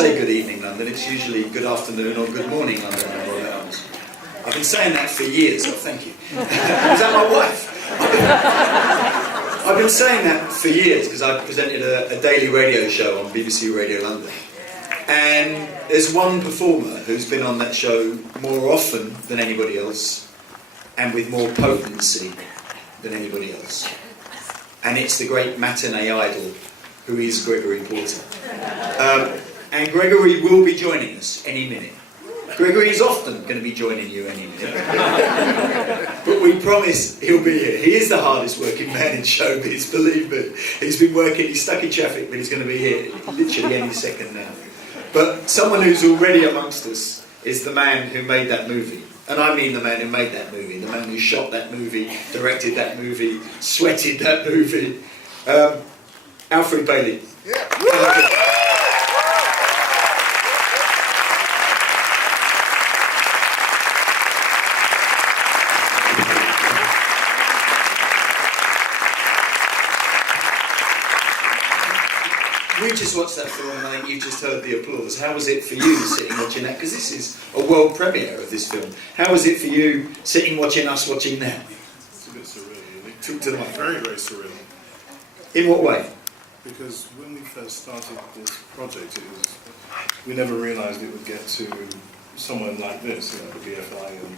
say good evening London, it's usually good afternoon or good morning London in Royal Elms. I've been saying that for years, so thank you. Was that my wife? I've been saying that for years because I've presented a daily radio show on BBC Radio London. And there's one performer who's been on that show more often than anybody else and with more potency than anybody else. And it's the great matinee idol who is Gregory Porter. And Gregory will be joining us any minute. Gregory is often going to be joining you any minute. But we promise he'll be here. He is the hardest working man in showbiz, believe me. He's been working, he's stuck in traffic, but he's going to be here literally any second now. But someone who's already amongst us is the man who made that movie. And I mean the man who made that movie, the man who shot that movie, directed that movie, sweated that movie. Alfred Bailey. Yeah. We just watched that film and I think you just heard the applause. How was it for you sitting watching that? Because this is a world premiere of this film. How was it for you sitting watching us watching that? It's a bit surreal, really. Talk to the mic. Very, very surreal. In what way? Because when we first started this project, we never realised it would get to someone like this, the BFI, and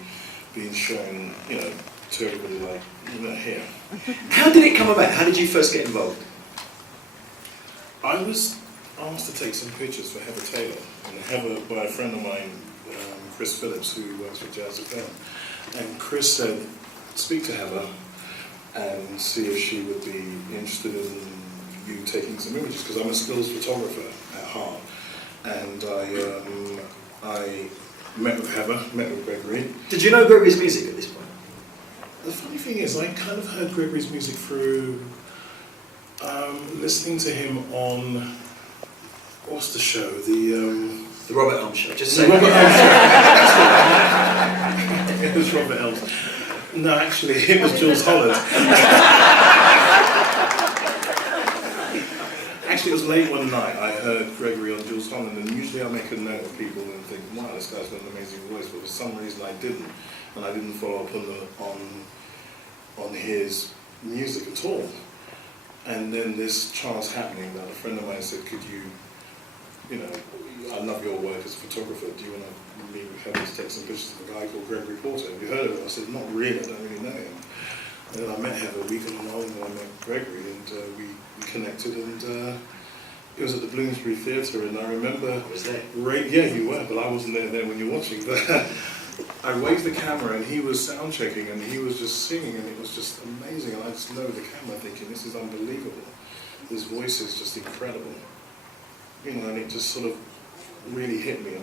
being shown, to everybody like, here. How did it come about? How did you first get involved? I was asked to take some pictures for Heather Taylor, and Heather by a friend of mine, Chris Phillips, who works with Jazz FM. And Chris said, speak to Heather and see if she would be interested in you taking some images, because I'm a stills photographer at heart. And I met with Heather, met with Gregory. Did you know Gregory's music at this point? The funny thing is, I kind of heard Gregory's music through listening to him on, what's the show? The Robert Elms show. Just say Robert Elms. It was Robert Elms. No, actually, it was Jules Holland. Actually, it was late one night. I heard Gregory on Jules Holland, and usually I make a note of people and think, wow, this guy's got an amazing voice, but for some reason I didn't, and I didn't follow up on his music at all. And then this chance happening that a friend of mine said, could you, I love your work as a photographer, do you want to meet with Heather to take some pictures of a guy called Gregory Porter? Have you heard of him? I said, not really, I don't really know him. And then I met Heather a week along, and I met Gregory, and we connected, and it was at the Bloomsbury Theatre, and I remember... I was there. Yeah, you were, but I wasn't there when you were watching, but I waved the camera, and he was sound checking, and he was just singing, and it was just amazing, and I just lowered the camera thinking, this is unbelievable. His voice is just incredible. And it just sort of really hit me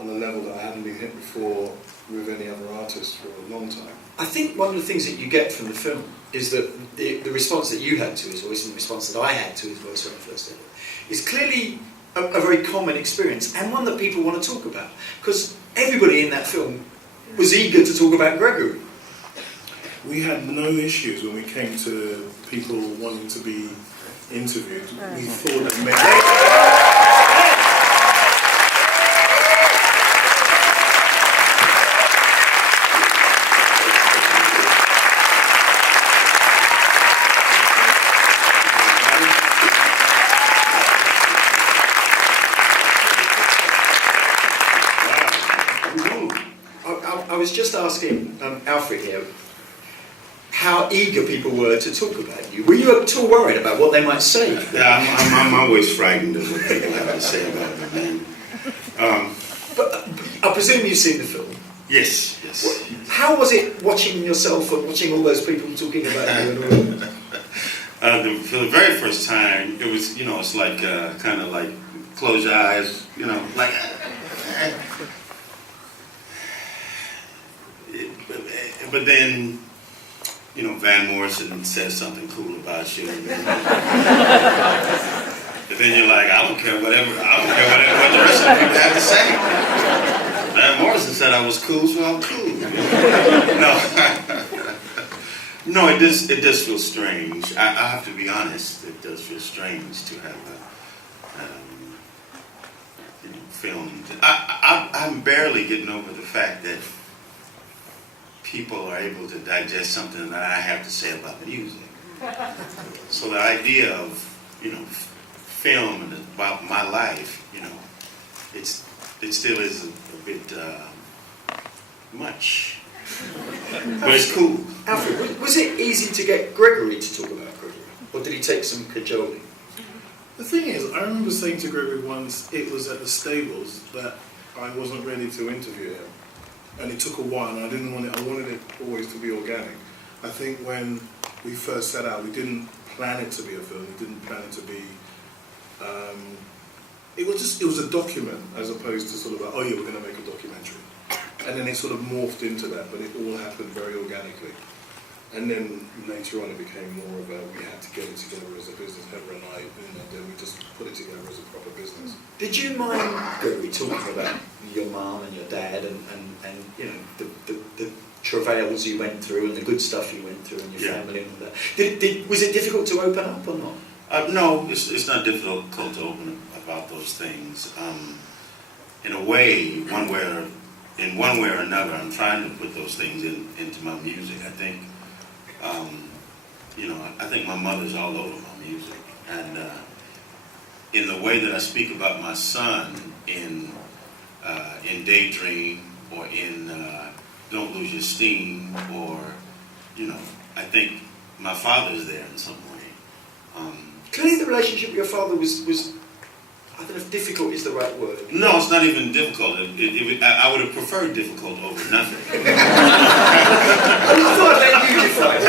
on a level that I hadn't been hit before with any other artist for a long time. I think one of the things that you get from the film is that the response that you had to his voice and the response that I had to his voice when I first did it is clearly a very common experience, and one that people want to talk about, because everybody in that film was eager to talk about Gregory. We had no issues when we came to people wanting to be interviewed. We thought that I was just asking Alfred here how eager people were to talk about you. Were you at all worried about what they might say? Yeah, I'm always frightened of what people have to say about me, man. But I presume you've seen the film. Yes. How was it watching yourself and watching all those people talking about you and all? For the very first time, it was, it's like kind of like close your eyes, like. But then, Van Morrison says something cool about you. And then you're like, I don't care what the rest of the people have to say. Van Morrison said I was cool, so I'm cool. No, it does feel strange. I have to be honest. It does feel strange to have film. I'm barely getting over the fact that people are able to digest something that I have to say about the music. So the idea of, film and about my life, it still is a bit much. But it's cool. Alfred, was it easy to get Gregory to talk about Gregory? Or did he take some cajoling? The thing is, I remember saying to Gregory once, it was at the stables, that I wasn't ready to interview him. And it took a while, and I wanted it always to be organic. I think when we first set out, we didn't plan it to be a film, we didn't plan it to be, it was a document, as opposed to sort of like, oh yeah, we're going to make a documentary. And then it sort of morphed into that, but it all happened very organically. And then later on it became more of a, we had to get it together as a business, Heather and I, and then we just put it together as a proper business. Did you mind, Gregory, talking about your mum and your dad and the travails you went through and the good stuff you went through and your family and all that? Was it difficult to open up or not? No, it's not difficult to open up about those things. In a way, in one way or another, I'm trying to put those things into my music. I think, I think my mother's all over my music, and in the way that I speak about my son in Daydream or in Don't Lose Your Steam, or I think my father's there in some way. Clearly, the relationship with your father was I don't know if difficult is the right word. No, it's not even difficult. I would have preferred difficult over nothing. I thought I'd let you define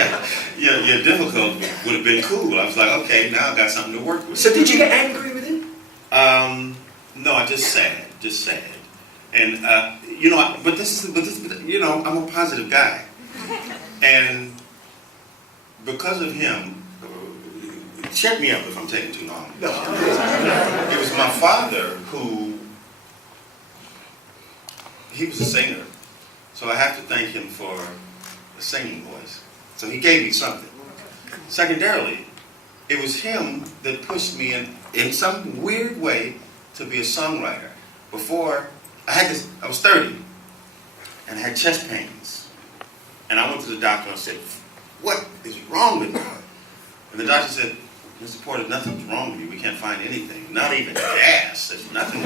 it. Yeah, difficult would have been cool. I was like, okay, now I got something to work with. So did you get angry with him? No, I just sad. And but this, I'm a positive guy, and because of him. Check me up if I'm taking too long. No. It was my father he was a singer. So I have to thank him for a singing voice. So he gave me something. Secondarily, it was him that pushed me in some weird way to be a songwriter. Before, I was 30 and I had chest pains. And I went to the doctor and said, "What is wrong with me?" And the doctor said, "Mr. Porter, nothing's wrong with you. We can't find anything. Not even gas. There's nothing."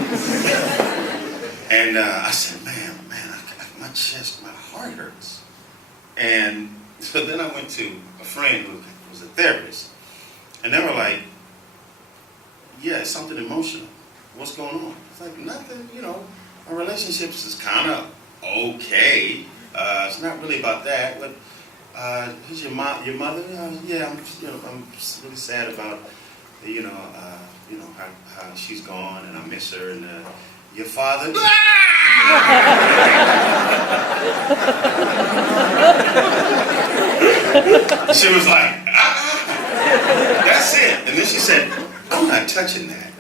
And I said, man, my chest, my heart hurts. And so then I went to a friend who was a therapist. And they were like, "Yeah, it's something emotional. What's going on?" It's like, nothing, our relationships is kind of okay. It's not really about that, but who's your mother? Yeah, I'm just really sad about, how she's gone, and I miss her. And your father? She was like, that's it. And then she said, I'm not touching that.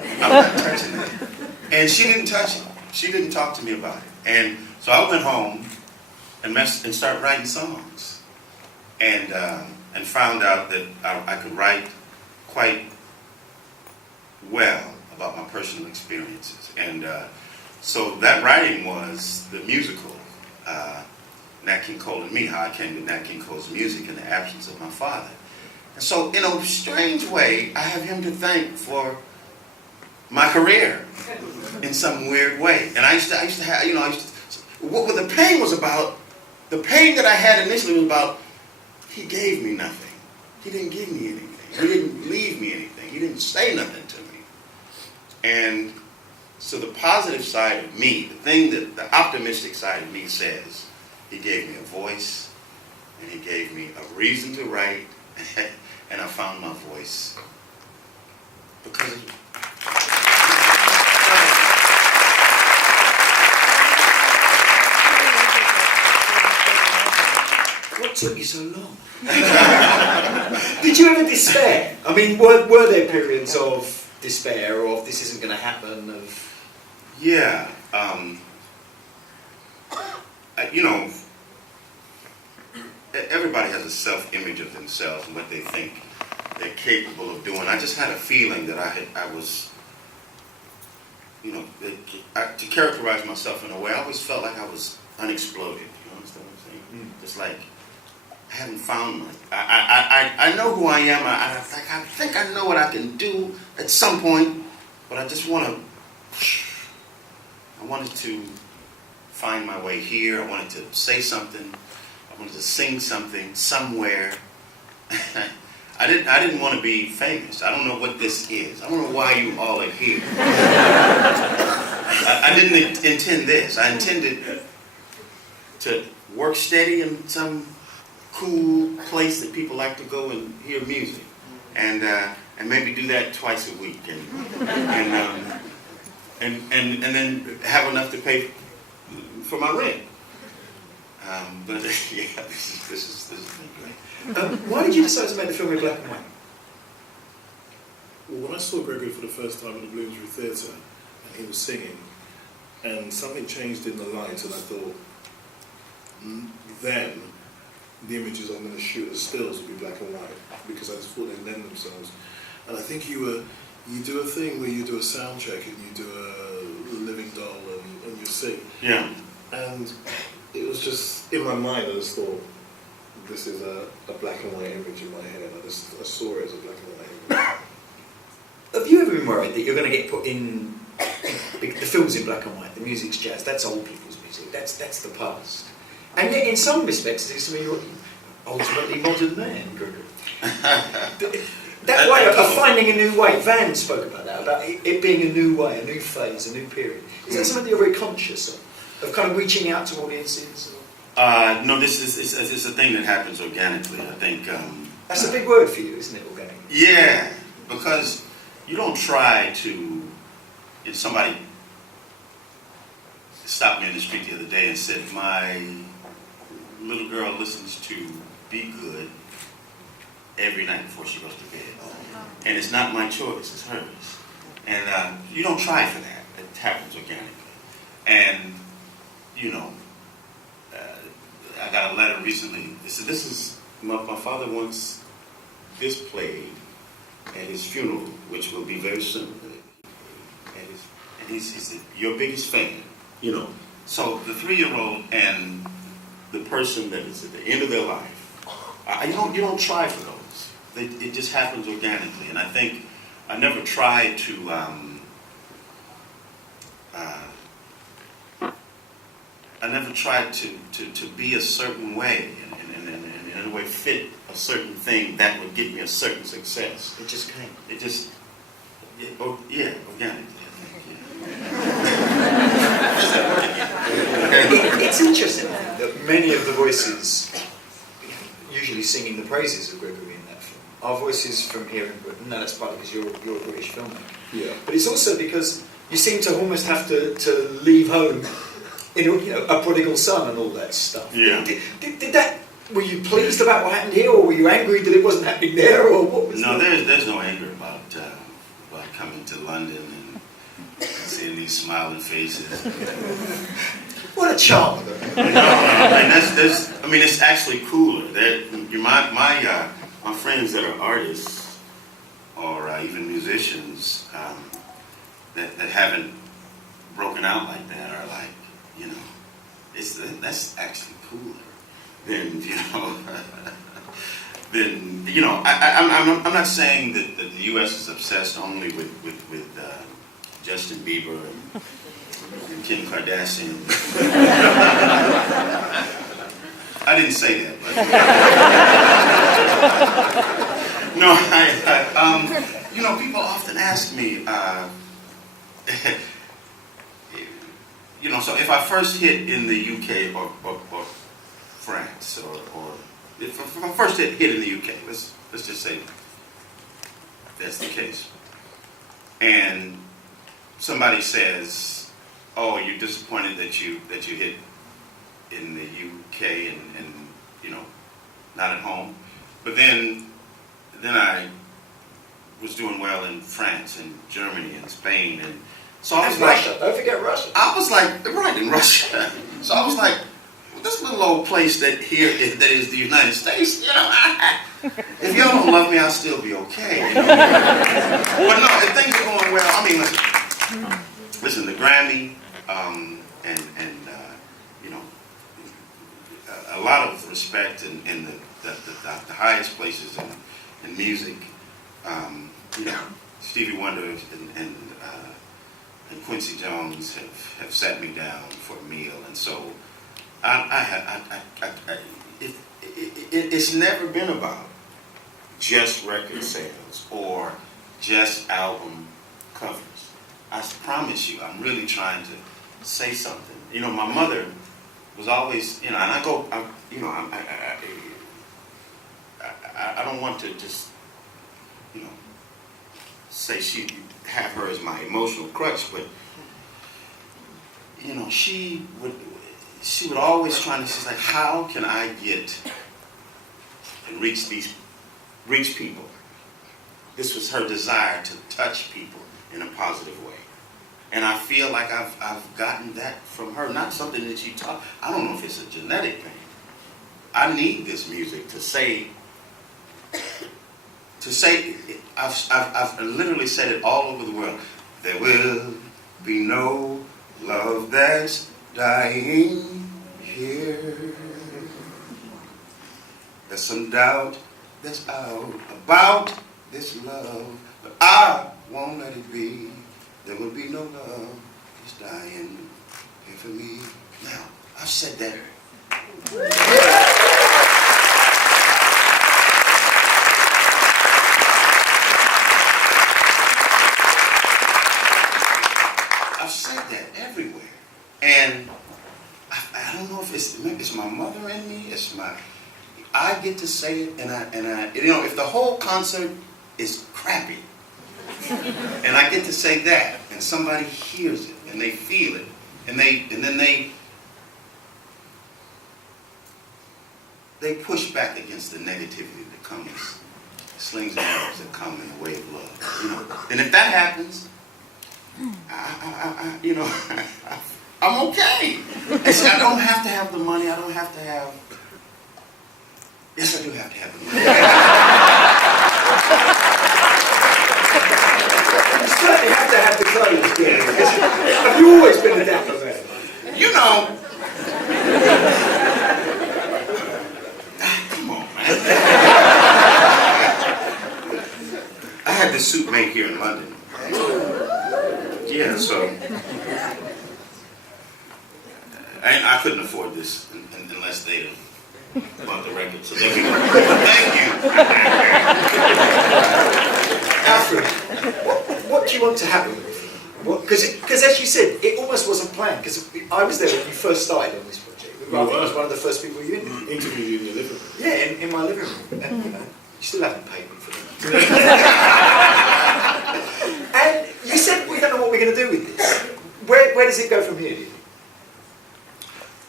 And she didn't touch it. She didn't talk to me about it. And so I went home and started writing songs. And found out that I could write quite well about my personal experiences. And so that writing was the musical, Nat King Cole and Me, how I came to Nat King Cole's music in the absence of my father. And so in a strange way, I have him to thank for my career in some weird way. And I used to have, what the pain was about, the pain that I had initially was about, he gave me nothing. He didn't give me anything. He didn't leave me anything. He didn't say nothing to me. And so the positive side of me, the optimistic side of me says, he gave me a voice, and he gave me a reason to write, and I found my voice because of it. What took you so long? Did you ever despair? I mean, were there periods of despair, or of this isn't going to happen? Yeah. Everybody has a self-image of themselves and what they think they're capable of doing. I just had a feeling that to characterize myself in a way, I always felt like I was unexploded. You understand what I'm saying? Just like I haven't found my. I know who I am. I think I know what I can do at some point, but I just want to. I wanted to find my way here. I wanted to say something. I wanted to sing something somewhere. I didn't want to be famous. I don't know what this is. I don't know why you all are here. I didn't intend this. I intended to work steady in some cool place that people like to go and hear music, and maybe do that twice a week, and then have enough to pay for my rent. But yeah, this is great. Why did you decide to make the film in black and white? Well, when I saw Gregory for the first time at the Bloomsbury Theatre, and he was singing, and something changed in the light, and I thought, then the images I'm going to shoot as stills will be black and white, because I just thought they'd lend themselves. And I think you do a thing where you do a sound check and you do a living doll and you sing. Yeah. And it was just, in my mind, I just thought, this is a black and white image in my head. I saw it as a black and white image. Have you ever been worried that you're going to get put in the film's in black and white, the music's jazz, that's old people's music, that's the past. And yet in some respects it seems to me you're ultimately modern man, Gregory. That way of finding a new way, Van spoke about that, about it being a new way, a new phase, a new period. Is that something that you're very conscious of kind of reaching out to audiences? No, it's a thing that happens organically. I think that's a big word for you, isn't it? Organic. Yeah, because you don't try to. If somebody stopped me in the street the other day and said, "My little girl listens to Be Good every night before she goes to bed, and it's not my choice; it's hers." And you don't try for that. It happens organically, and I got a letter recently. They said, "This is my father wants this played at his funeral, which will be very soon." And he said, "Your biggest fan, So the 3-year-old and the person that is at the end of their life, you don't try for those. It just happens organically. And I think I never tried to. I never tried to be a certain way and in a way fit a certain thing that would give me a certain success. It just came. Organically. It's interesting that many of the voices usually singing the praises of Gregory in that film are voices from here in Britain. Now that's partly because you're a British filmmaker. Yeah. But it's also because you seem to almost have to leave home a prodigal son and all that stuff. Yeah. Did that? Were you pleased about what happened here, or were you angry that it wasn't happening there, or what was? No, there's no anger about coming to London and seeing these smiling faces. What a charm! It's actually cooler. My friends that are artists or even musicians that haven't broken out like that are like, that's actually cooler than I'm not saying that the U.S. is obsessed only with Justin Bieber and Kim Kardashian. I didn't say that, but no. People often ask me, so if I first hit in the UK or France, or if I first hit in the UK, let's just say that's the case, and somebody says, "Oh, you're disappointed that you hit in the UK and not at home," but then I was doing well in France and Germany and Spain, and so I was like, Russia. Don't forget Russia. I was like, right, in Russia. So I was like, well, this little old place that is the United States, if y'all don't love me, I'll still be okay. But no, if things are going well, listen, listen, the Grammy, and you know, a lot of respect in the highest places in music. You know, Stevie Wonder and Quincy Jones have sat me down for a meal, and so it's never been about just record sales or just album covers. I promise you, I'm really trying to say something. You know, my mother was always, you know, and I don't want to just, you know, say have her as my emotional crutch, but you know, she would always she's like, how can I get and reach people? This was her desire to touch people in a positive way. And I feel like I've gotten that from her. Not something that she taught. I don't know if it's a genetic thing. I need this music to say, I've literally said it all over the world. There will be no love that's dying here. There's some doubt that's out about this love, but I won't let it be. There will be no love that's dying here for me. Now, I've said that. I've said that everywhere, and I don't know if it's my mother in me. I get to say it, and I you know, if the whole concert is crappy, and I get to say that, and somebody hears it, and they feel it, and then they push back against the negativity that comes, slings and arrows that come in the way of love, you know. And if that happens, you know, I'm okay. I don't have to have the money. I don't have to have. Yes, I do have to have the money. You certainly have to have the clothes, yeah. Have you always been a dapper man? You know. Come on, man. I had this suit made here in London. Yeah, so I couldn't afford this unless they'd have bought the record. So there we go. Thank you. Alfred, what do you want to happen with it? Because as you said, it almost wasn't planned. Because I was there when you first started on this project. I think I was one of the first people you interviewed you in your living room. Yeah, in my living room. And you know, you still haven't paid me for that. And you said we don't know what we're going to do with this. Where does it go from here, do you think?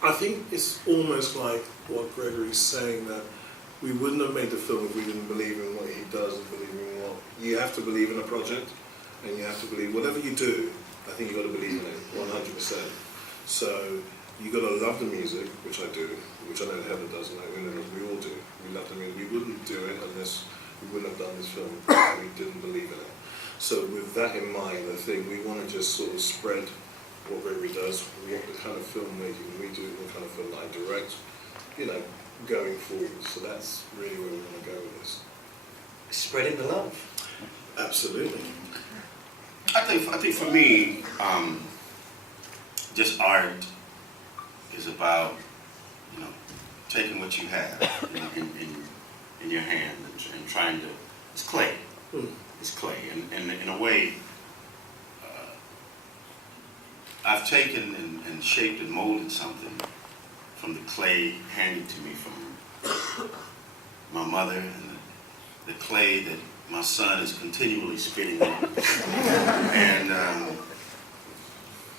I think it's almost like what Gregory's saying, that we wouldn't have made the film if we didn't believe in what he does and believe in what... You have to believe in a project, and you have to believe... Whatever you do, I think you've got to believe in it, 100%. So, you've got to love the music, which I do, which I know Heather does, and we all do. We love the music. We wouldn't do it unless we wouldn't have done this film if we didn't believe in it. So with that in mind, I think we want to just sort of spread what Gregory does, what the kind of filmmaking we do, what kind of film I direct, you know, going forward. So that's really where we want to go with this. Spreading the love. Absolutely. I think for me, just art is about, you know, taking what you have in your hand and trying to. It's clay. It's clay, and in a way, I've taken and shaped and molded something from the clay handed to me from my mother, and the clay that my son is continually spitting on, and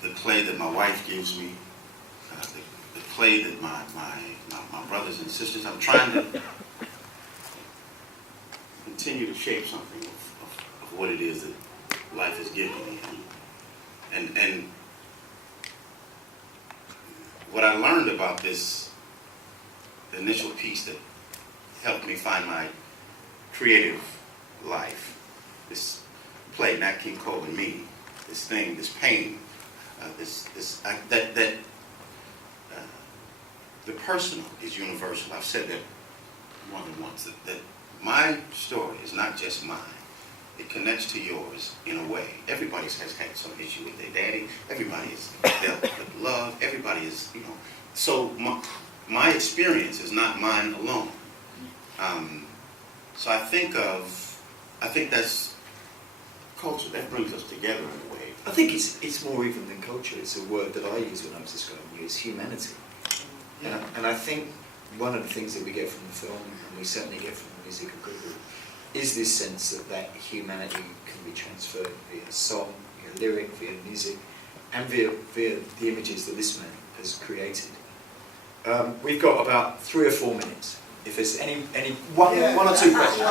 the clay that my wife gives me, the clay that my brothers and sisters. I'm trying to continue to shape something of what it is that life has given me, and what I learned about this initial piece that helped me find my creative life, this play, Nat King Cole and Me, this thing, this pain the personal is universal. I've said that more than once, that my story is not just mine. It connects to yours in a way. Everybody has had some issue with their daddy. Everybody has dealt with love. Everybody is, So my experience is not mine alone. So I think that's culture. That brings us together in a way. I think it's more even than culture. It's a word that I use when I was describing you. It's humanity. Yeah. And I think one of the things that we get from the film, and we certainly get from the music of Gregory, is this sense that humanity can be transferred via song, via lyric, via music, and via the images that this man has created. We've got about 3 or 4 minutes. If there's any one or two questions, you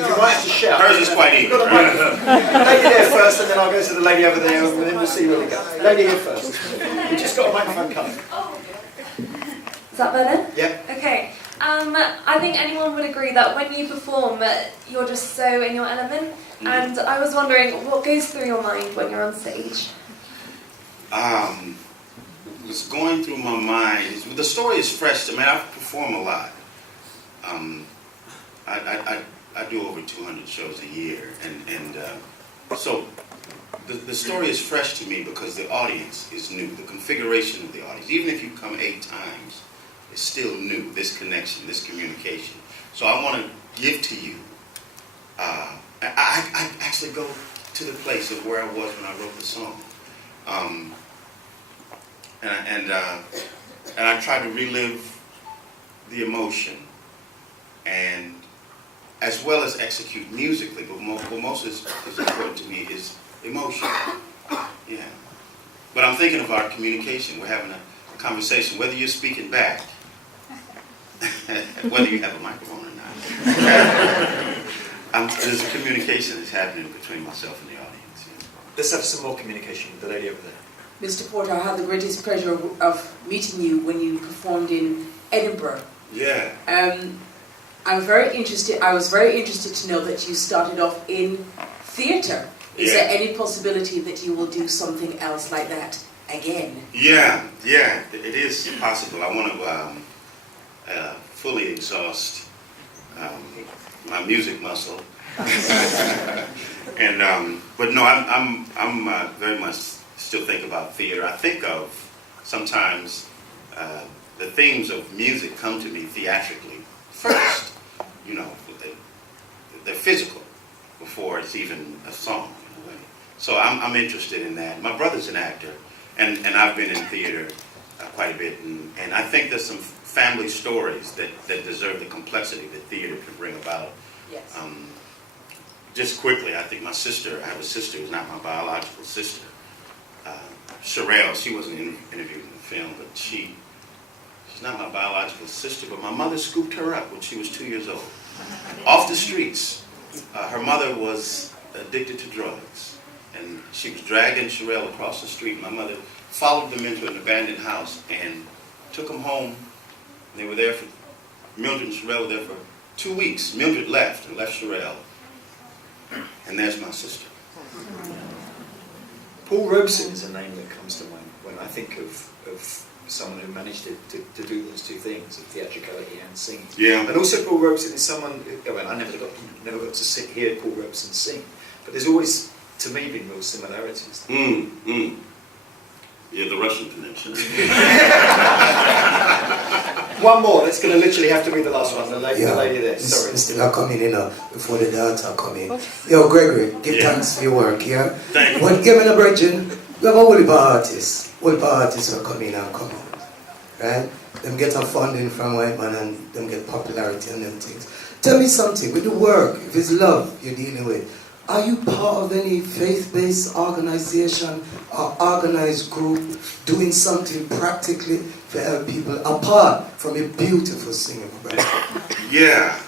might have to shout. Hers is quite easy. Lady there first, and then I'll go to the lady over there, and then we'll see where we go. Lady here first. We just got a microphone coming. Is that better? Yeah. Okay. I think anyone would agree that when you perform, you're just so in your element. And I was wondering, what goes through your mind when you're on stage? What's going through my mind is, the story is fresh. I mean, I perform a lot. I do over 200 shows a year, and so the story is fresh to me because the audience is new. The configuration of the audience, even if you come 8 times, it's still new. This connection, this communication. So I want to give to you. I actually go to the place of where I was when I wrote the song. And I try to relive the emotion, and as well as execute musically. But what most is important to me is emotion. Yeah. But I'm thinking of our communication. We're having a conversation, whether you're speaking back, whether you have a microphone or not. There's a communication that's happening between myself and the audience. Yeah. Let's have some more communication with the lady over there. Mr. Porter, I had the greatest pleasure of meeting you when you performed in Edinburgh. Yeah. I was very interested to know that you started off in theatre. Is there any possibility that you will do something else like that again? Yeah, it is possible. I want to fully exhaust my music muscle, and but no, I'm very much still think about theater. I think of sometimes the themes of music come to me theatrically first. They're physical before it's even a song in a way. So I'm interested in that. My brother's an actor, and I've been in theater quite a bit, and I think there's some family stories that deserve the complexity that theater can bring about. Yes. Just quickly, I think I have a sister who's not my biological sister. Sherelle, she wasn't interviewed in the film, but she's not my biological sister, but my mother scooped her up when she was 2 years old. Off the streets. Her mother was addicted to drugs, and she was dragging Sherelle across the street. My mother followed them into an abandoned house and took them home. They were there Mildred and Sherelle were there for 2 weeks. Mildred left and left Sherelle. And there's my sister. Paul Robeson is a name that comes to mind when I think of someone who managed to do those two things, of theatricality and singing. Yeah. And also Paul Robeson is someone, I never got to hear Paul Robeson sing, but there's always, to me, been real similarities. Yeah, the Russian connection. One more, that's going to literally have to be the last one, the lady there. Sorry. Still coming in before the daughter come in. Yo, Gregory, give thanks for your work, yeah? Thank you. But give me a bridging, we have a whole heap of artists. Whole heap of artists who come in and come out. Right? Them get a funding from white man and them get popularity and them things. Tell me something, with the work, if it's love you're dealing with, are you part of any faith-based organization or organized group doing something practically to help people apart from a beautiful singing, brother? Yeah.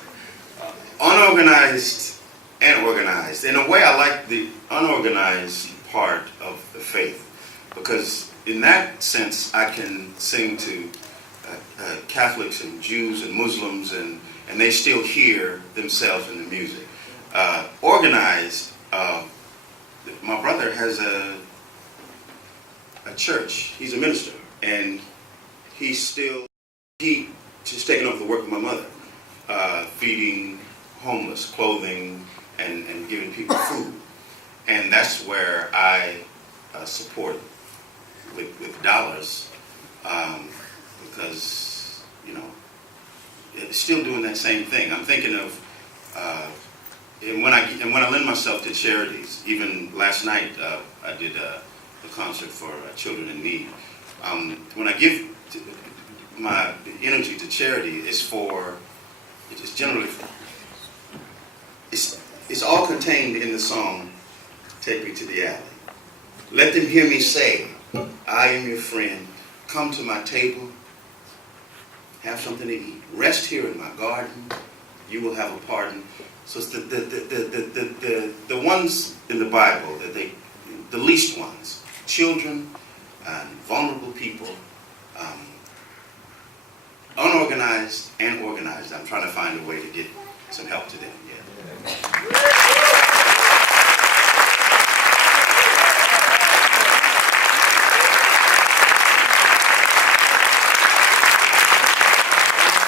Unorganized and organized. In a way, I like the unorganized part of the faith, because in that sense, I can sing to Catholics and Jews and Muslims, and they still hear themselves in the music. Organized, my brother has a church. He's a minister, and he's just taking over the work of my mother, feeding homeless, clothing, and giving people food. And that's where I support with dollars, because, you know, it's still doing that same thing. I'm thinking of, and when I lend myself to charities, even last night I did a concert for children in need. When I give my energy to charity, it's generally, it's all contained in the song, Take Me to the Alley. Let them hear me say, I am your friend. Come to my table, have something to eat. Rest here in my garden. You will have a pardon. So it's the ones in the Bible, the least ones, children and vulnerable people, unorganized and organized. I'm trying to find a way to get some help to them. Yeah.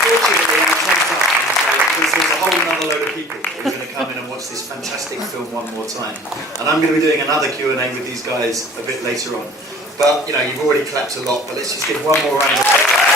Unfortunately, our time's up, because there's a whole other load of people who are going to come in and watch this fantastic film one more time. And I'm going to be doing another Q&A with these guys a bit later on. But, you know, you've already clapped a lot, but let's just give one more round of applause.